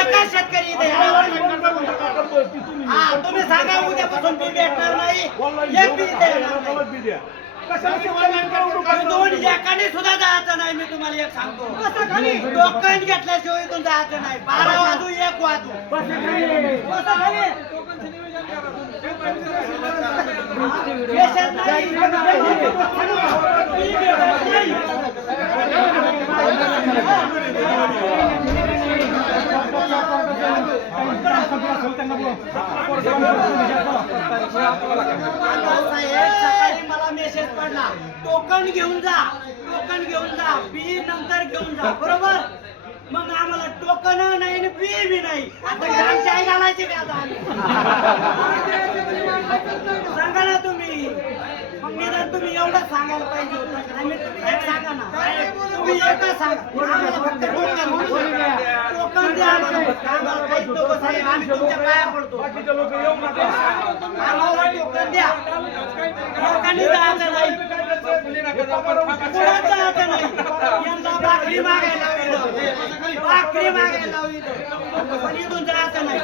एका शेतकरी इथे हा तुम्ही सांगा उद्यापासून बी भेटणार नाही एक बी इथे येणार नाही. दोन एकाने सुद्धा जायचं नाही. मी तुम्हाला एक सांगतो टोकन घेतल्याशिवाय इथून जायचं नाही. 12 वाजू 1 वाजू पेशंट नाही. सकाळी मला मेसेज पडला टोकन घेऊन जा, टोकन घेऊन जा, बी नंतर घेऊन जा. बरोबर. मग आम्हाला टोकन नाही आणि बी बी नाही. आता घरात चाय घालायची का आता सांगा ना तुम्ही. मग निदान तुम्ही एवढं सांगायला पाहिजे होतं. आम्ही तुम्ही एक सांगा ना. तुम्ही एकच सांगा आम्हाला फक्त टोकन द्या. आम्हाला काहीच नको साहेब. आम्ही तुमच्या पाया पडतो. आम्हाला टोकन द्या. लोकांनी जायचं नाही. कुणाच जायचं नाही. यंदा भाकरी मागायला लावली, भाकरी मागायला लावली पण इथून जायचं नाही.